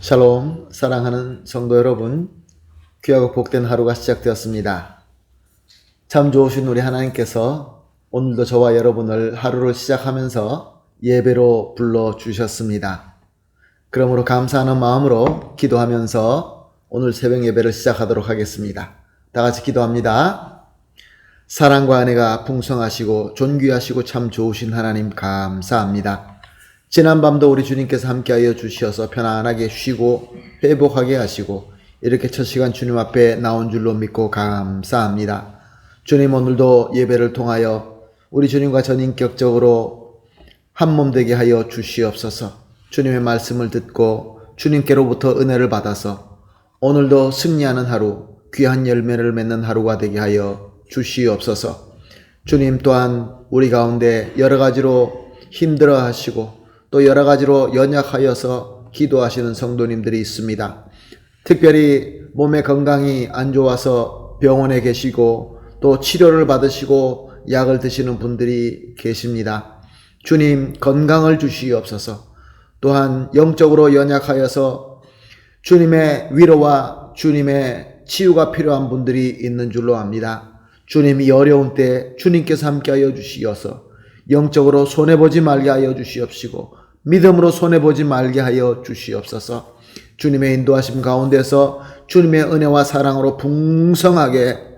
샬롬, 사랑하는 성도 여러분, 귀하고 복된 하루가 시작되었습니다. 참 좋으신 우리 하나님께서 오늘도 저와 여러분을 하루를 시작하면서 예배로 불러주셨습니다. 그러므로 감사하는 마음으로 기도하면서 오늘 새벽 예배를 시작하도록 하겠습니다. 다 같이 기도합니다. 사랑과 은혜가 풍성하시고 존귀하시고 참 좋으신 하나님 감사합니다. 지난밤도 우리 주님께서 함께하여 주시어서 편안하게 쉬고 회복하게 하시고 이렇게 첫 시간 주님 앞에 나온 줄로 믿고 감사합니다. 주님, 오늘도 예배를 통하여 우리 주님과 전인격적으로 한 몸 되게 하여 주시옵소서. 주님의 말씀을 듣고 주님께로부터 은혜를 받아서 오늘도 승리하는 하루, 귀한 열매를 맺는 하루가 되게 하여 주시옵소서. 주님 또한 우리 가운데 여러 가지로 힘들어 하시고 또 여러 가지로 연약하여서 기도하시는 성도님들이 있습니다. 특별히 몸의 건강이 안 좋아서 병원에 계시고 또 치료를 받으시고 약을 드시는 분들이 계십니다. 주님, 건강을 주시옵소서. 또한 영적으로 연약하여서 주님의 위로와 주님의 치유가 필요한 분들이 있는 줄로 압니다. 주님, 이 어려운 때 주님께서 함께하여 주시어서 영적으로 손해보지 말게 하여 주시옵시고 믿음으로 손해보지 말게 하여 주시옵소서. 주님의 인도하심 가운데서 주님의 은혜와 사랑으로 풍성하게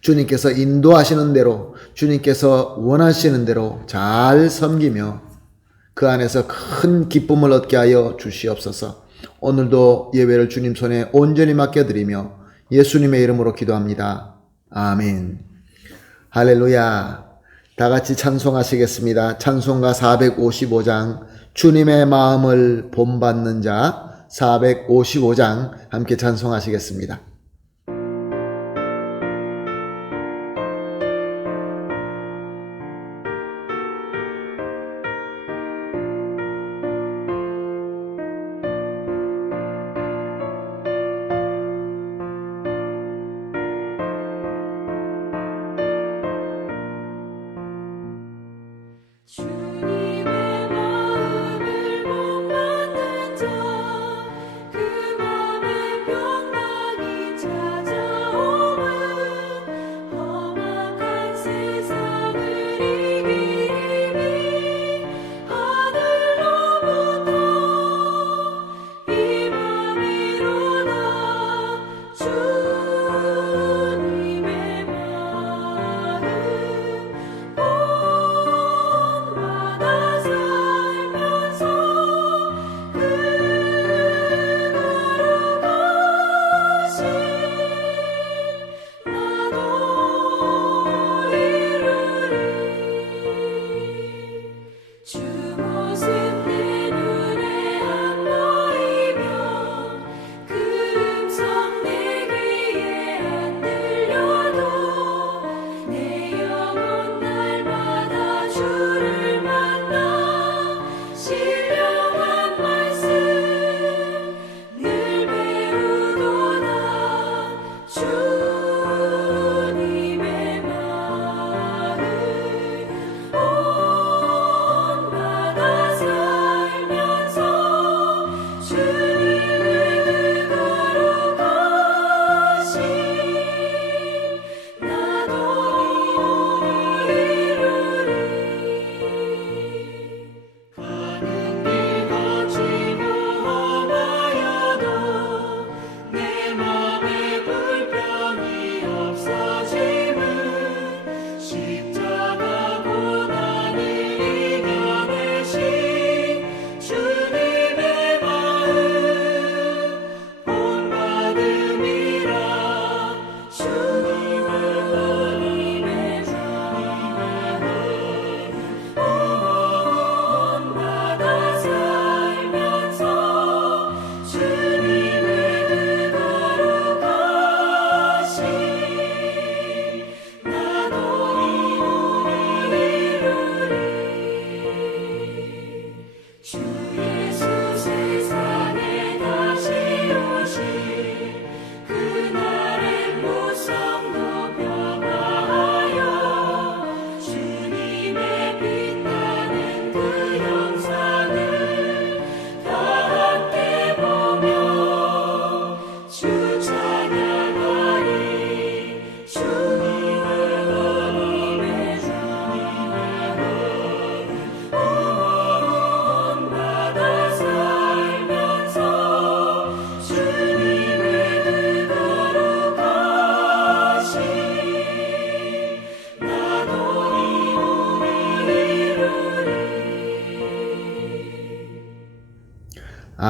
주님께서 인도하시는 대로 주님께서 원하시는 대로 잘 섬기며 그 안에서 큰 기쁨을 얻게 하여 주시옵소서. 오늘도 예배를 주님 손에 온전히 맡겨드리며 예수님의 이름으로 기도합니다. 아멘. 할렐루야. 다 같이 찬송하시겠습니다. 찬송가 455장 주님의 마음을 본받는 자 455장 함께 찬송하시겠습니다.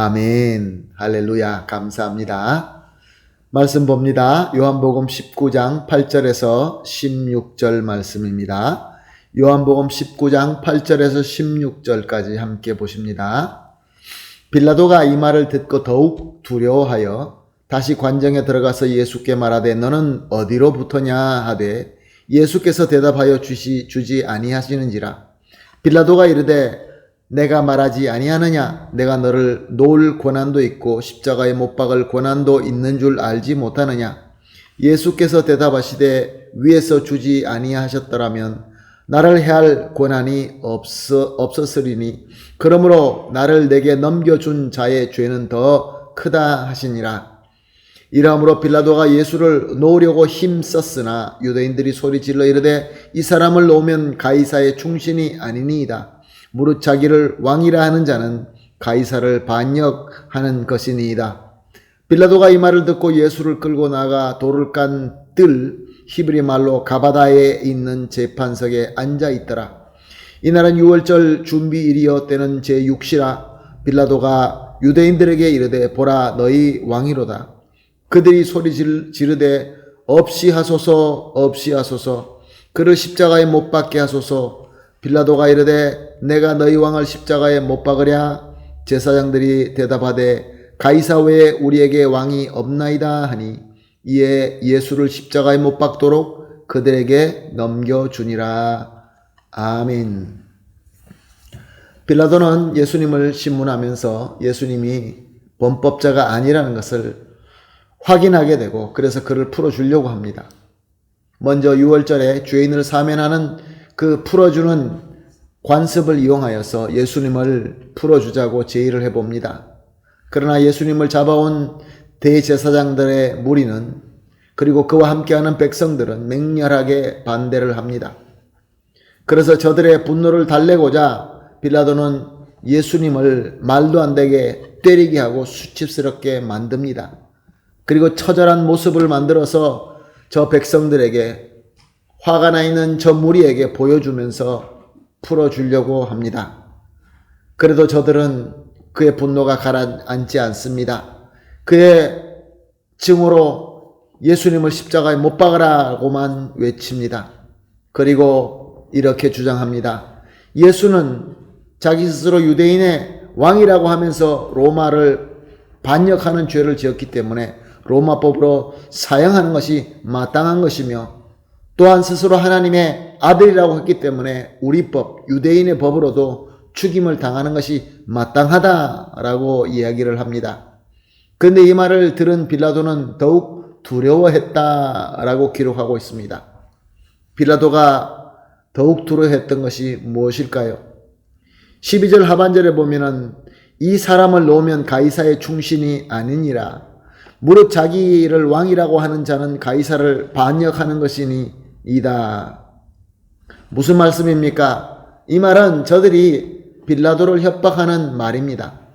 아멘. 할렐루야. 감사합니다. 말씀 봅니다. 요한복음 19장 8절에서 16절 말씀입니다. 요한복음 19장 8절에서 16절까지 함께 보십니다. 빌라도가 이 말을 듣고 더욱 두려워하여 다시 관정에 들어가서 예수께 말하되 너는 어디로부터냐 하되 예수께서 대답하여 주지 아니하시는지라. 빌라도가 이르되 내가 말하지 아니하느냐 내가 너를 놓을 고난도 있고 십자가에 못 박을 고난도 있는 줄 알지 못하느냐. 예수께서 대답하시되 위에서 주지 아니하셨더라면 나를 해할 고난이 없었으리니 그러므로 나를 내게 넘겨준 자의 죄는 더 크다 하시니라. 이러므로 빌라도가 예수를 놓으려고 힘썼으나 유대인들이 소리질러 이르되 이 사람을 놓으면 가이사의 충신이 아니니이다. 무릇 자기를 왕이라 하는 자는 가이사를 반역하는 것이니이다. 빌라도가 이 말을 듣고 예수를 끌고 나가 돌을 깐 뜰 히브리 말로 가바다에 있는 재판석에 앉아 있더라. 이날은 유월절 준비일이여 때는 제6시라. 빌라도가 유대인들에게 이르되 보라 너희 왕이로다. 그들이 소리 지르되 없이 하소서 없이 하소서 그를 십자가에 못 박게 하소서. 빌라도가 이르되 내가 너희 왕을 십자가에 못 박으랴. 제사장들이 대답하되 가이사 외에 우리에게 왕이 없나이다 하니 이에 예수를 십자가에 못 박도록 그들에게 넘겨주니라. 아멘. 빌라도는 예수님을 신문하면서 예수님이 범법자가 아니라는 것을 확인하게 되고 그래서 그를 풀어주려고 합니다. 먼저 6월절에 죄인을 사면하는 그 풀어주는 관습을 이용하여서 예수님을 풀어주자고 제의를 해봅니다. 그러나 예수님을 잡아온 대제사장들의 무리는 그리고 그와 함께하는 백성들은 맹렬하게 반대를 합니다. 그래서 저들의 분노를 달래고자 빌라도는 예수님을 말도 안 되게 때리게 하고 수치스럽게 만듭니다. 그리고 처절한 모습을 만들어서 저 백성들에게 화가 나 있는 저 무리에게 보여주면서 풀어주려고 합니다. 그래도 저들은 그의 분노가 가라앉지 않습니다. 그의 증오로 예수님을 십자가에 못 박으라고만 외칩니다. 그리고 이렇게 주장합니다. 예수는 자기 스스로 유대인의 왕이라고 하면서 로마를 반역하는 죄를 지었기 때문에 로마법으로 사형하는 것이 마땅한 것이며 또한 스스로 하나님의 아들이라고 했기 때문에 우리 법, 유대인의 법으로도 죽임을 당하는 것이 마땅하다라고 이야기를 합니다. 그런데 이 말을 들은 빌라도는 더욱 두려워했다라고 기록하고 있습니다. 빌라도가 더욱 두려워했던 것이 무엇일까요? 12절 하반절에 보면은 이 사람을 놓으면 가이사의 충신이 아니니라. 무릇 자기를 왕이라고 하는 자는 가이사를 반역하는 것이니이다. 무슨 말씀입니까? 이 말은 저들이 빌라도를 협박하는 말입니다.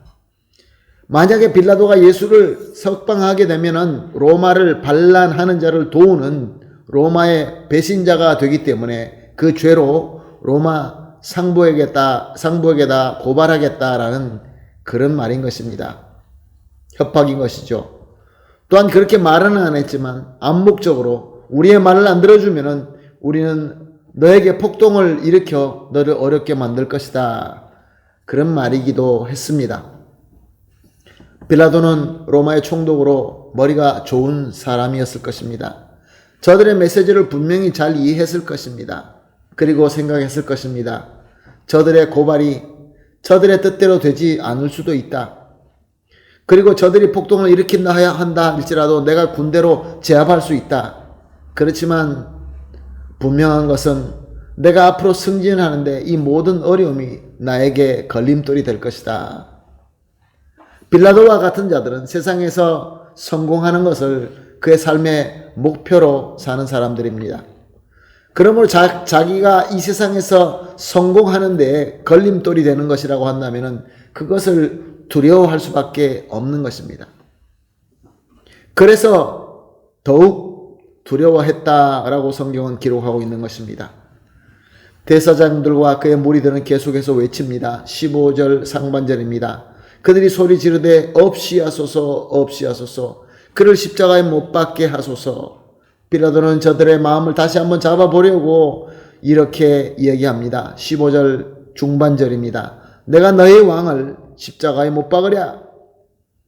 만약에 빌라도가 예수를 석방하게 되면은 로마를 반란하는 자를 도우는 로마의 배신자가 되기 때문에 그 죄로 로마 상부에게다 고발하겠다라는 그런 말인 것입니다. 협박인 것이죠. 또한 그렇게 말은 안 했지만 암묵적으로 우리의 말을 안 들어주면은 우리는 너에게 폭동을 일으켜 너를 어렵게 만들 것이다. 그런 말이기도 했습니다. 빌라도는 로마의 총독으로 머리가 좋은 사람이었을 것입니다. 저들의 메시지를 분명히 잘 이해했을 것입니다. 그리고 생각했을 것입니다. 저들의 고발이 저들의 뜻대로 되지 않을 수도 있다. 그리고 저들이 폭동을 일으킨다 한다 할지라도 내가 군대로 제압할 수 있다. 그렇지만 분명한 것은 내가 앞으로 승진하는데 이 모든 어려움이 나에게 걸림돌이 될 것이다. 빌라도와 같은 자들은 세상에서 성공하는 것을 그의 삶의 목표로 사는 사람들입니다. 그러므로 자기가 이 세상에서 성공하는 데 걸림돌이 되는 것이라고 한다면 그것을 두려워할 수밖에 없는 것입니다. 그래서 더욱 두려워했다라고 성경은 기록하고 있는 것입니다. 대사장들과 그의 무리들은 계속해서 외칩니다. 15절 상반절입니다. 그들이 소리 지르되 없이하소서 없이하소서 그를 십자가에 못 박게 하소서. 빌라도는 저들의 마음을 다시 한번 잡아보려고 이렇게 이야기합니다. 15절 중반절입니다. 내가 너의 왕을 십자가에 못 박으랴.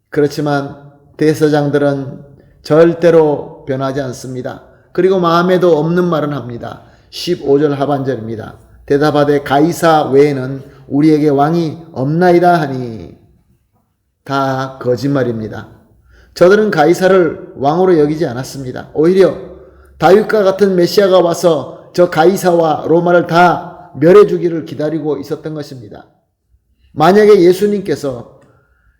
그렇지만 대제사장들은 절대로 변하지 않습니다. 그리고 마음에도 없는 말은 합니다. 15절 하반절입니다. 대답하되 가이사 외에는 우리에게 왕이 없나이다 하니. 다 거짓말입니다. 저들은 가이사를 왕으로 여기지 않았습니다. 오히려 다윗과 같은 메시아가 와서 저 가이사와 로마를 다 멸해주기를 기다리고 있었던 것입니다. 만약에 예수님께서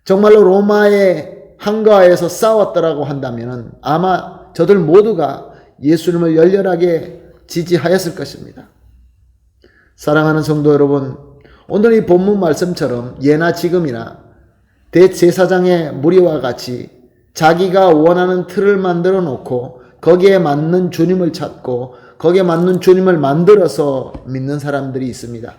정말로 로마의 한가하에서 싸웠더라고 한다면 아마 저들 모두가 예수님을 열렬하게 지지하였을 것입니다. 사랑하는 성도 여러분, 오늘 이 본문 말씀처럼 예나 지금이나 대제사장의 무리와 같이 자기가 원하는 틀을 만들어 놓고 거기에 맞는 주님을 찾고 거기에 맞는 주님을 만들어서 믿는 사람들이 있습니다.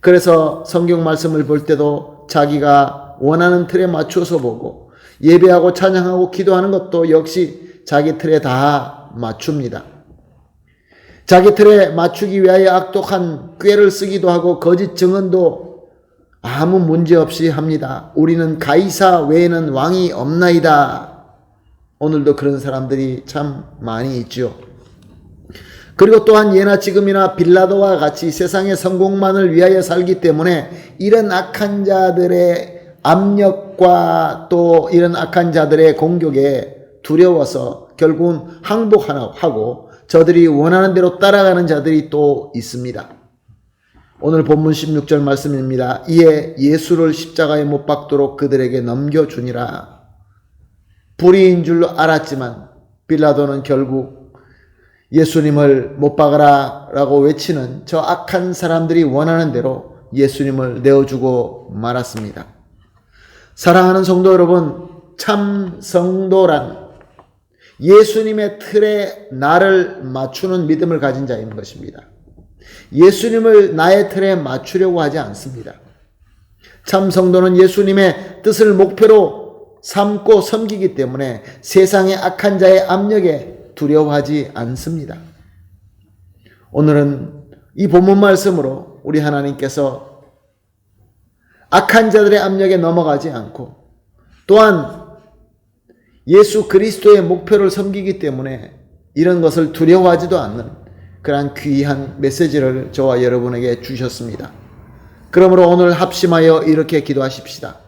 그래서 성경 말씀을 볼 때도 자기가 원하는 틀에 맞춰서 보고 예배하고 찬양하고 기도하는 것도 역시 자기 틀에 다 맞춥니다. 자기 틀에 맞추기 위하여 악독한 꾀를 쓰기도 하고 거짓 증언도 아무 문제 없이 합니다. 우리는 가이사 외에는 왕이 없나이다. 오늘도 그런 사람들이 참 많이 있죠. 그리고 또한 예나 지금이나 빌라도와 같이 세상의 성공만을 위하여 살기 때문에 이런 악한 자들의 압력과 또 이런 악한 자들의 공격에 두려워서 결국은 항복하고 저들이 원하는 대로 따라가는 자들이 또 있습니다. 오늘 본문 16절 말씀입니다. 이에 예수를 십자가에 못 박도록 그들에게 넘겨주니라. 불의인 줄로 알았지만 빌라도는 결국 예수님을 못 박아라 라고 외치는 저 악한 사람들이 원하는 대로 예수님을 내어주고 말았습니다. 사랑하는 성도 여러분, 참 성도란 예수님의 틀에 나를 맞추는 믿음을 가진 자인 것입니다. 예수님을 나의 틀에 맞추려고 하지 않습니다. 참 성도는 예수님의 뜻을 목표로 삼고 섬기기 때문에 세상의 악한 자의 압력에 두려워하지 않습니다. 오늘은 이 본문 말씀으로 우리 하나님께서 악한 자들의 압력에 넘어가지 않고 또한 예수 그리스도의 목표를 섬기기 때문에 이런 것을 두려워하지도 않는 그러한 귀한 메시지를 저와 여러분에게 주셨습니다. 그러므로 오늘 합심하여 이렇게 기도하십시다.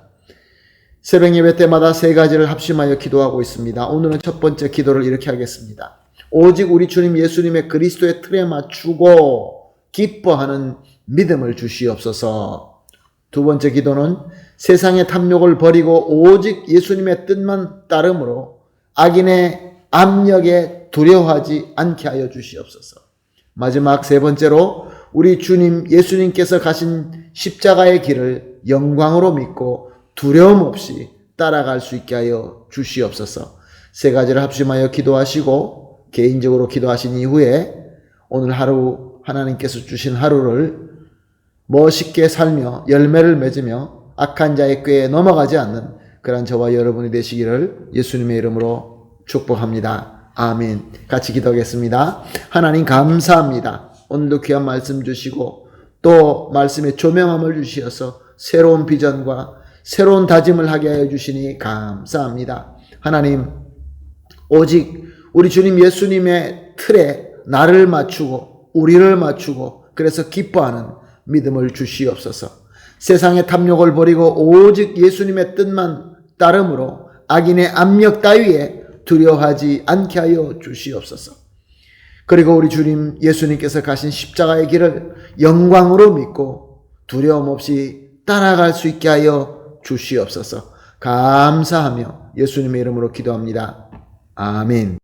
새벽 예배 때마다 세 가지를 합심하여 기도하고 있습니다. 오늘은 첫 번째 기도를 이렇게 하겠습니다. 오직 우리 주님 예수님의 그리스도의 틀에 맞추고 기뻐하는 믿음을 주시옵소서. 두 번째 기도는 세상의 탐욕을 버리고 오직 예수님의 뜻만 따름으로 악인의 압력에 두려워하지 않게 하여 주시옵소서. 마지막 세 번째로 우리 주님 예수님께서 가신 십자가의 길을 영광으로 믿고 두려움 없이 따라갈 수 있게 하여 주시옵소서. 세 가지를 합심하여 기도하시고 개인적으로 기도하신 이후에 오늘 하루 하나님께서 주신 하루를 멋있게 살며 열매를 맺으며 악한 자의 꾀에 넘어가지 않는 그런 저와 여러분이 되시기를 예수님의 이름으로 축복합니다. 아멘. 같이 기도하겠습니다. 하나님 감사합니다. 오늘도 귀한 말씀 주시고 또 말씀에 조명함을 주시어서 새로운 비전과 새로운 다짐을 하게 하여 주시니 감사합니다. 하나님, 오직 우리 주님 예수님의 틀에 나를 맞추고 우리를 맞추고 그래서 기뻐하는 믿음을 주시옵소서. 세상의 탐욕을 버리고 오직 예수님의 뜻만 따름으로 악인의 압력 따위에 두려워하지 않게 하여 주시옵소서. 그리고 우리 주님 예수님께서 가신 십자가의 길을 영광으로 믿고 두려움 없이 따라갈 수 있게 하여 주시옵소서. 감사하며 예수님의 이름으로 기도합니다. 아멘.